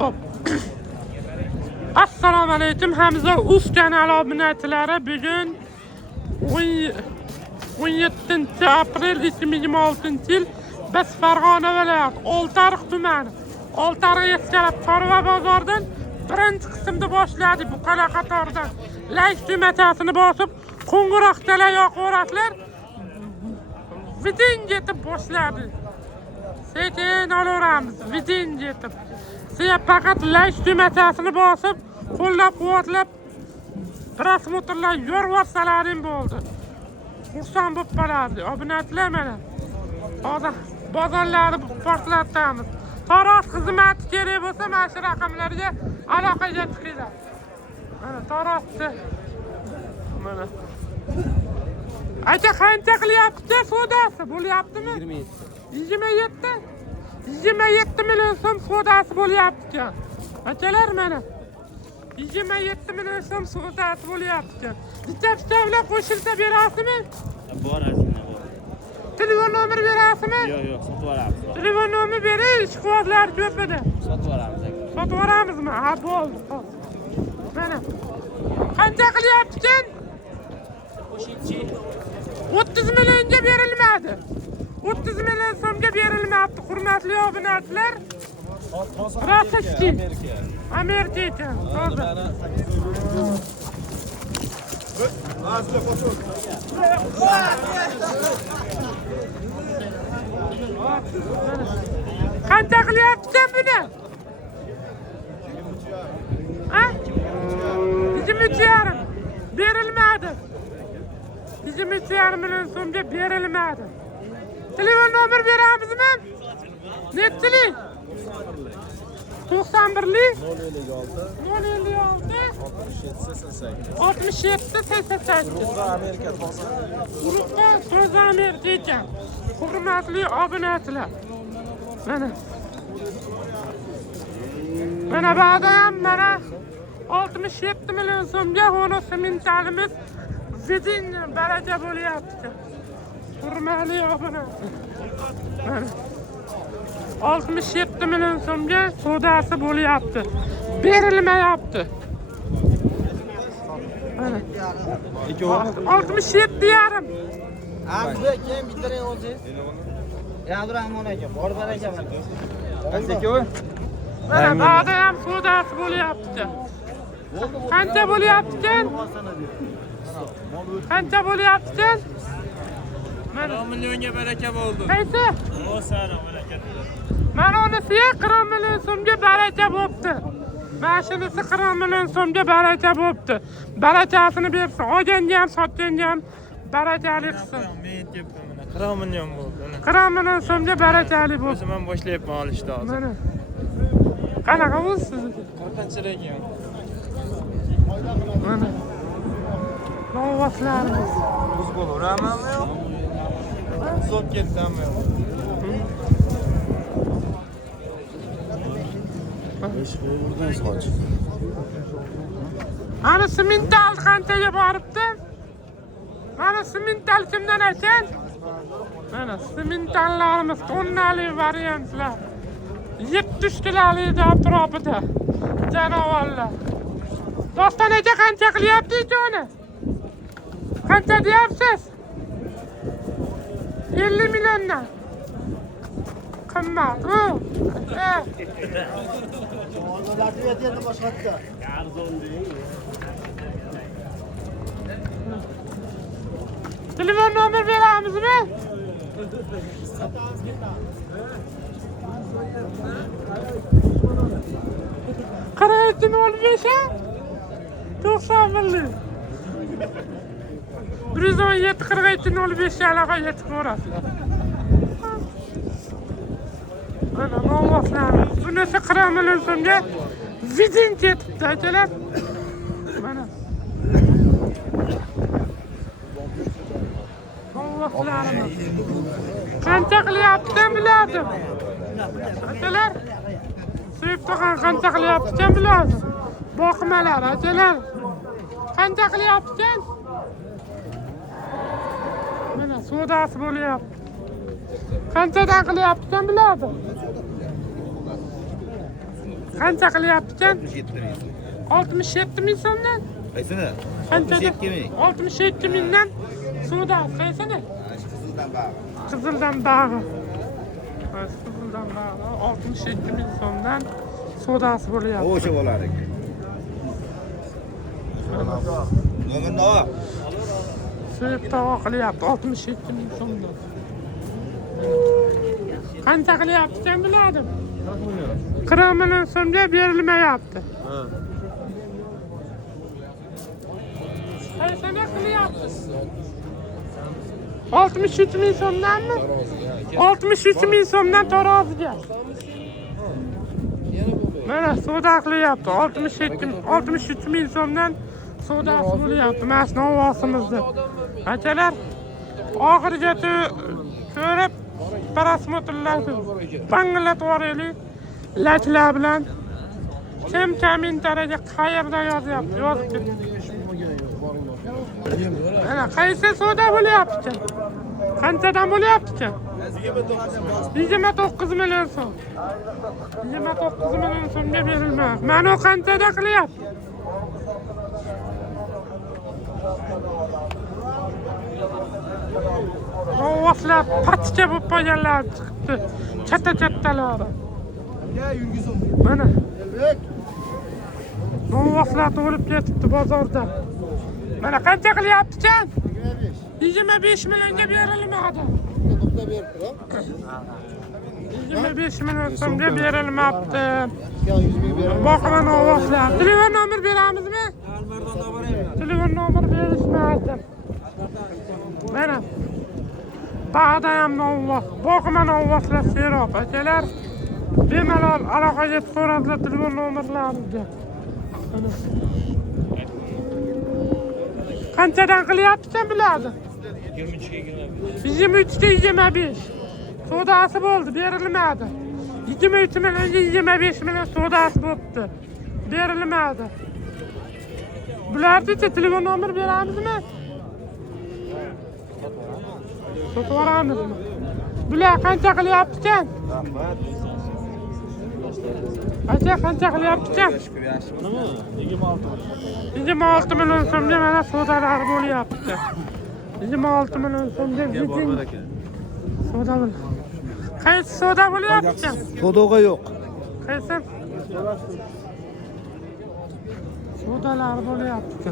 Hop. Assalomu alaykum Hamza Uz kanali obunachilari. Bugun 17 aprel 2026-yil biz Farg'ona viloyati Oltiariq tumani Oltiariq Eskalab Chorva bozoridan birinchi qismni boshladik. Bu qala qatoridan like tugmachasini bosib, qo'ng'iroqchalar yoqaverasizlar. Video yetib boshladi. Sekin olaveramiz. Video yetib. Sizga faqat like tugmachasini bosib, qo'llab-quvvatlab prosmotrlar yo'rvarsalaring bo'ldi. Xursand bo'lib qolardi. Obunachilar mana. Hozir bozorlarni portlatamiz. Taroz xizmati kerak bo'lsa, mana shu raqamlarga aloqaga chiqinglar. Mana tarozchi. Mana. Aka qancha qilyapti savdosi? Bo'lyaptimi? 27 million so'm savdosi bo'lyapti ekan. Akalar mana 27 million so'm savdosi bo'lyapti ekan. Bitta-bitta qo'shilsa berasizmi? Bor aslında bor. Telefon nomeri berasizmi? Yo'q, sotib olamiz. Telefon nomeri bering, ishqibozlar ko'pida. Sotib olamiz aka. Sotib olamizmi? Ha, bo'ldi. Mana. Qancha qilyapti ekan? Qo'shimcha 30 millionga berilmadi. 30 million so'mga berilmabdi, hurmatli obunachilar. Rossiyski. Amerika ekan. To'g'ri. Qancha qilyapti buni? Ha? 23,5 berilmadi. 23,5 million so'mga berilmadi. Telefon nomer beramizmi? Netchilik? 91lik 056 67 88 Urug'da so'z Amerika ekan. Hurmatli obunachilar. Mana ba'da ham mana 67 million so'mga Hono sementalimiz Vidin baraka bo'lyapti. Hurmatli obunachilar. 67 million so'mga savdosi bo'lyapti. Berilmayapti. Mana 67,5. Amda keyin bittiring o'zingiz. Abdurahmon aka, bor baraka mana. Qancha ku? Mana ba'da ham savdosi bo'lyapti. Qancha bo'lyapti ekan? Qancha bo'lyapti ekan? 10 millionga baraka bo'ldi. Qaysi? O'sara baraka. Mana unisiga 40 million so'mga baraka bo'pti. Mana shunisi 40 million so'mga baraka bo'pti. Barakasini bersin. Olganga ham, sotganga ham barakali qilsin. Men tepdim mana 40 million bo'ldi. 40 million so'mga barakali bo'pti. O'zim ham boshlayapman olishni hozir. Mana. Qanaqa bo'ldi sizniki? Qanchalar ekan? Mana. Lovaslarimiz. Buz bo'laveramizmi yo'q? So'p ketdimi yo'q? Ana semental qanchaga boribdi? Mana semental kimdan ekan? Mana sementallarimiz tonnali variantlar. 70 kiloli atrofida janovorlar. Doston aka qancha qilyapti uni? Qancha deyapsiz? 50 milliondan. Qimmat. Telefon nomer beramizmi? Qaraytin 15 90 117 47 05 aloqa yetib ko'rasizlar. Mana novoslarimiz. Bunisi 40 million so'mga vidin ketibdi akalar. Mana. Novoslarimiz. Qancha qilyapti biladi. Akalar. Sevto'g'an qancha qilyapti biladi. Boqmalar akalar. Qancha qilyapti? Mana savdosi bo'lyapti. Qanchadan qilyapti biladi. Qancha qilyapti ekan? 67 67 ming. ming so'mdan. Qaysini? Qanchada? 67 ming. 67 mingdan suvda qaysini? Qizildan bari. Qizildan bag'i. Qizildan bag'i 67 ming so'mdan sudasi bo'lyapti. O'sha bo'lar ekan. Nomerni ol. Suyuq tovoq qilyapti 67 ming so'mdan. Qancha qilyapti ekan biladim. 40 million so'mga berilmayapti. Qaysini qilyapsiz? 63 ming so'mdanmi? 63 ming so'mdan taroziga. Mana savdo qilyapti. 63 ming so'mdan savdo bo'lyapti. Mana shu ovosimizda. Akalar, oxirigacha ko'rib prasmotrlarni banglatib yuboraylik. Lajlar bilan kim kommentariyaga qayerdan yozyapti? Yozib keting. Mana qaysi savdo bo'lyapti? Qanchadan bo'lyapti? 29 million so'm. 29 million so'mga berilmayapti. Mana qanchada qilyapti? Ovoslar patka bo'lib qolganlar chiqibdi. Katta-kattalari. Mana. Ovoslar to'lib ketibdi bozorda. Mana qancha qilyapti-kan? 25 millionga berilmadi. 25 million so'mga berilmabdi. Boqman ovoslar. Telefon nomer beramizmi? Telefon nomer berishmayapti. Mana. Bag'da ham novvos. Boqman ovoslar serob akalar. Bemalol aloqaga so'radilar telefon nomerlarimizga. Qanchadan qilyapti-kan biladi? 23 ga 25. Savdosi bo'ldi, berilmadi. 23 millionga 25 million savdosi bo'libdi. Berilmadi. Bularga telefon nomer beramizmi? Sotib olamizmi? Bular qancha qilyapti-kan? Acha qancha qilyapti-kan? 26 million so'mga mana savdolar bo'lyapti. 26 million so'mga biting. Savdo bo'l. Qaysi savdo bo'lyapti? Savdoga yo'q. Qaysi? Savdolar bo'lyapti.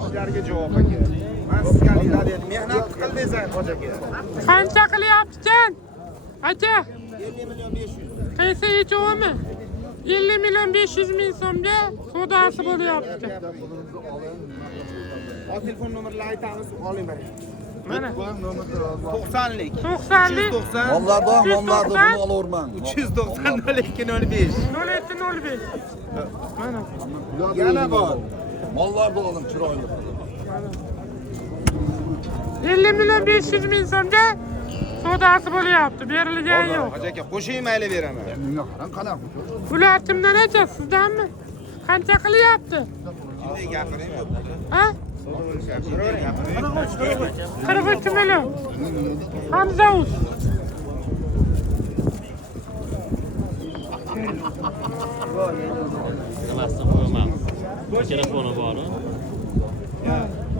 Sizlarga javob aka. Men sizga aytdim, mehnat qilmaysan hojaga. Qancha qilyapti-kan? Aka, 50 million 500. qaysi echuvimi? 50 million 500 ming so'mga savdosi bo'lyapti. O telefon nomerlarini aytamiz, oling bari. Mana 90lik. 90lik. 90. Onlardan bunu alaverman. 390 0205. 0205. Mana. Yana bor. Mallar da alalım chiroyli. 50 million 500 ming so'mga savdosi bo'lyapti. Berilgan yo'q. Hojaga qo'shing mayli beraman. Menga qarang qanaqa. Bular kimdan echa? Sizdanmi? Qancha qilyapti? Shunday gapiring. Ha? 43 million. Hamzaus. Telefonu bormi?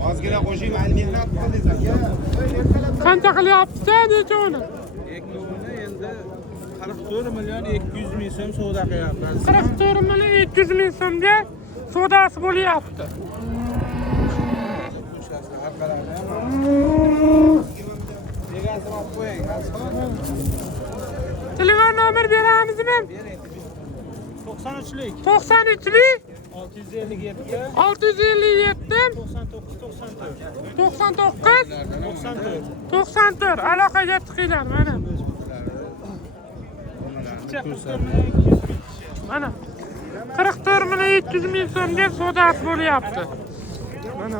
Ozgina qo'shing mayli mehnat qildingiz. Qancha qilyapti nechoni? Endi 44 million 200 ming so'm savdo qilyapmiz. 44 million 200 ming so'mga savdosi bo'lyapti. Degasini olib qo'ying. Telefon nomer beramizmi? 93lik 93lik 657 657 99 94 aloqaga chiqinglar mana. Mana 44 million 200 ming so'mga savdosi bo'lyapti. Mana.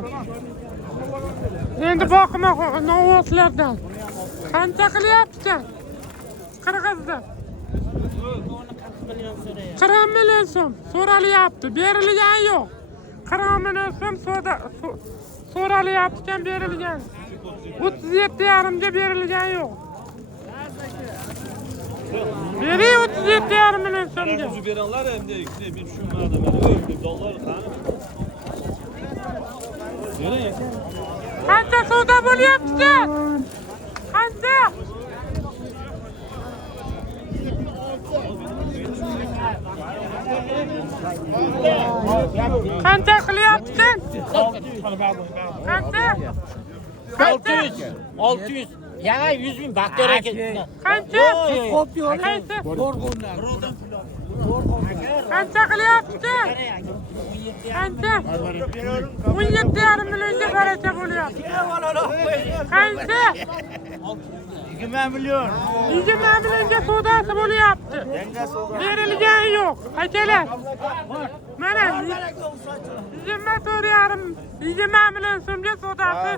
Endi boqma novoslardan. Qancha qilyapti-kan? Qirg'izda 40 million so'm so'ralyapti, berilgan yo'q. 40 million so'm so'ralyapti-kan, berilgan. 37,5 ga berilgan yo'q. Biri 37,5 milyon so'mga. Kuzu beranlar hem de işte bir şu madem öldü dolar kanı. Nereye? Qancha savdo bo'lyapti? Qancha? Qancha qilyapsan? Qancha? 600. Ya 100.000 bak gerek. Qancha? Qaysi? Qancha qilyapti? Qancha? 17,5 millionga baracha bo'lyapti. Qancha? 20 milyon. 20 millionga savdosi bo'lyapti. Berilgani yo'q. Akalar. Mana 20 million so'mga savdosi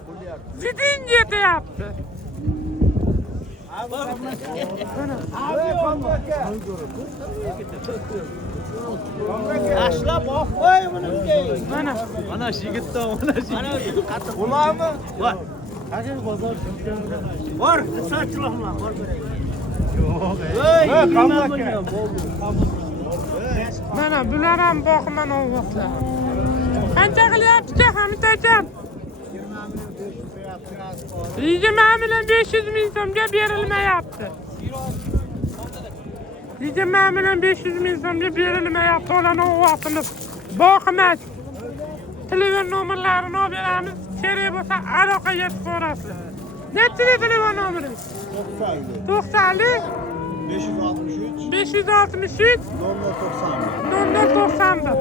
zidin yetyapti. Ashlab qo'y buni bizga. Mana Ana yigitda ana yigit. Ularmi? Bor. Hozir bozor bor, sochilama bor beradi. Yo'q, mana bular ham boqman ovqatlar. Qancha qilyapti Hamid akam? 20 million 500 ming so'mga berilmayapti. 20 million 500 ming so'mga berilmayapti. Ularni ovqatimiz boqmas. Telefon nomerlarini olib beramiz. Kerak bo'lsa aloqaga chiqarasiz. Nechi telefon nomeri? 90 563 563 0091.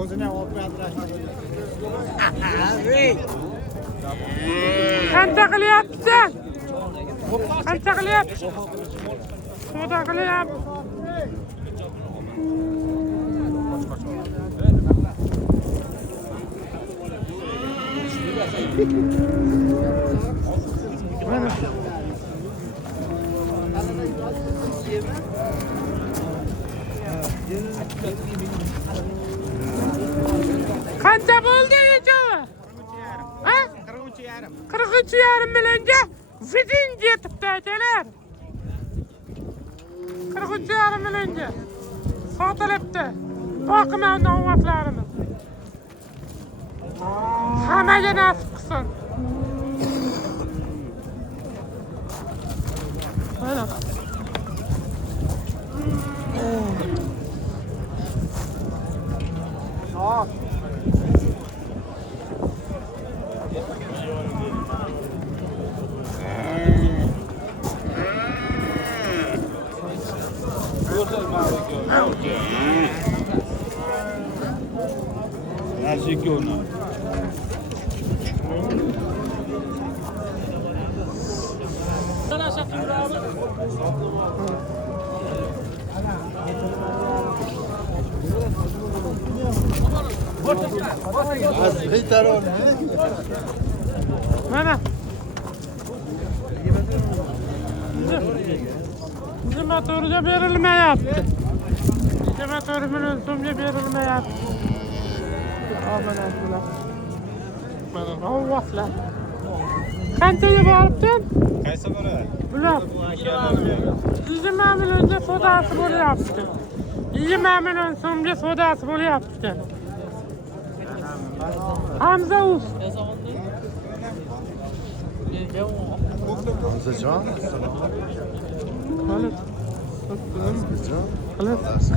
O'zini olib qo'yadi. Qancha qilyapti? Qancha qilyapti? Savdo qilyapti. Mana qancha bo'ldi echovi? Ha? 43,5 millionga zidin yetibdi akalar. 43,5 millionga sotilibdi. Boqimanda ovqatlarimiz. Hammaga nasib qilsin. Mana. Nasıl ona? Mana. Bizim motorga berilmayapti. 20 million so'mga berilmayapti. Obunachilar. Mana ovqatlar. Qanchaga boribdin? Qaysi bora? Bular 20 millionga savdosi bo'lyapti. 20 million so'mga savdosi bo'lyapti. Hamza Uz.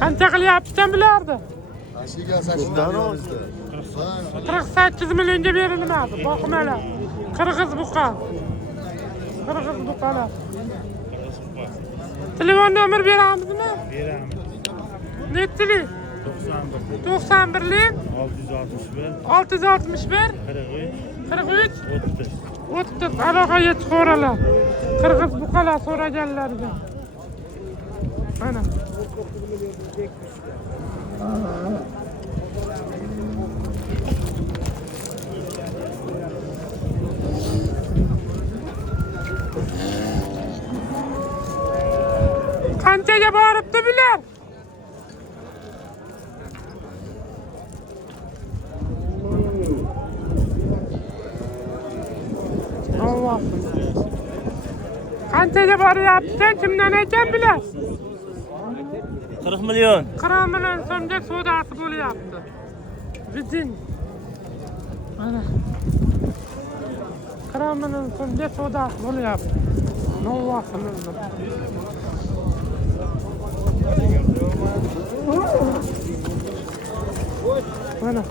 Qancha qilyapti bularni? 48 millionga berilmadi. Boqmalar. Qirg'iz buqa. Qirg'iz buqalar. Telefon nomer beramizmi? Beramiz. Nechilik? 91lik 661 43 30 aloqaga chiqaralar. Qirg'iz buqalar so'raganlarga. Mana. Qanchaga boribdi bular? Qanchaga boryapsan? Kimdan ekan bilasiz? 40 milyon. 40 million so'mga savdosi bo'lyapti. Vidin. Mana. 40 million so'mga savdosi bo'lyapti. Novvasimizni. Mana.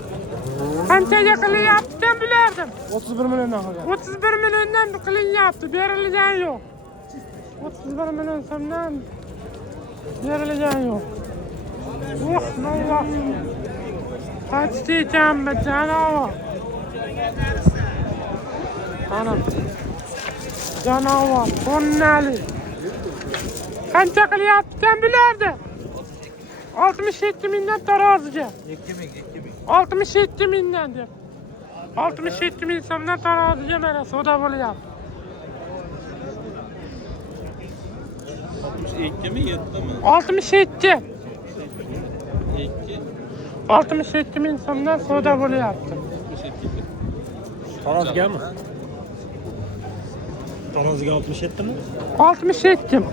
Qanchaga qilyapti bulardan? 31 milliondan qilgan. 31 milliondan qilyapti, berilgan yo'q. 31 million so'mdan berilgan yo'q. Novvas. Qancha ekanmi janovar? Ana. Janovar, tonnali. Qancha qilyapti bularda? 67 mingdan taroziga. 67 mingdan deb. 67 ming so'mdan taroziga mana savdo bo'lyapti. 62 mi 7 mi? 67. 2. 67 ming so'mdan savdo bo'lyapti. Tarozigami? Taroziga 67 mi? 67.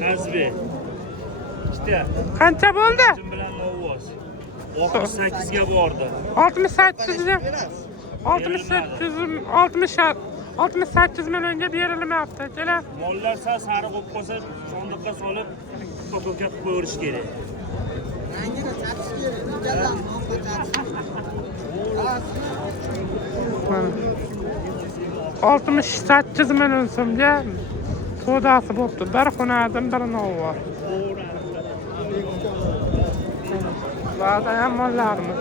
Qazbi. İşte. Qancha bo'ldi? Kim bilan Novvos. 68 ga bordi. 68 ga 68 millionga berilmayapti. Kelar. Mollar sariq bo'lib qolsa, sandiqqa solib, pakoka qilib qo'yish kerak. 68 million so'mga savdosi bo'pti. Bir xonadan bir novvor. Ba'zi ham mollarimiz.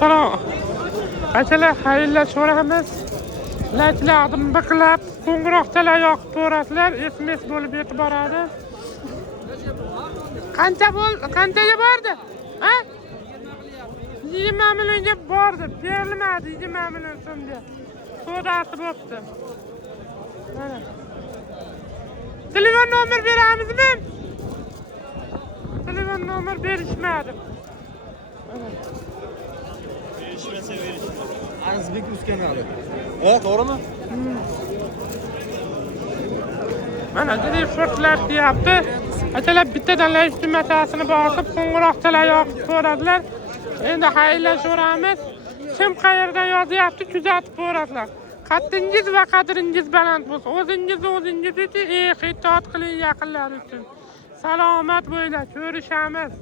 Salom. Qanchalar xayrlashamiz. Layklarni biqlab, qo'ng'iroqchalar yoqib ko'rasizlar, SMS bo'lib yetib boradi. Qanchaga bordi? Ha? 20 millionga bordi. Berilmadi 20 million so'mga. Savdosi bo'pti. Mana. Telefon nomer beramizmi? Telefon nomer berishmadi. Mana. Berishmasa berishmadi. Arzbek Rus kanali. To'g'rimi? Mana shortlar deyapti. Atalar bittadan layfni matasini bosib, qo'ng'iroqchalar yoqib ko'radilar. Endi xayrlashaveramiz. Kim qayerdan yozyapti, kuzatib ko'rasizlar. Qadringiz va qadringiz baland bo'lsin. O'zingiz uchun itoat qiling yaqinlar uchun. Salomat bo'linglar, ko'rishamiz.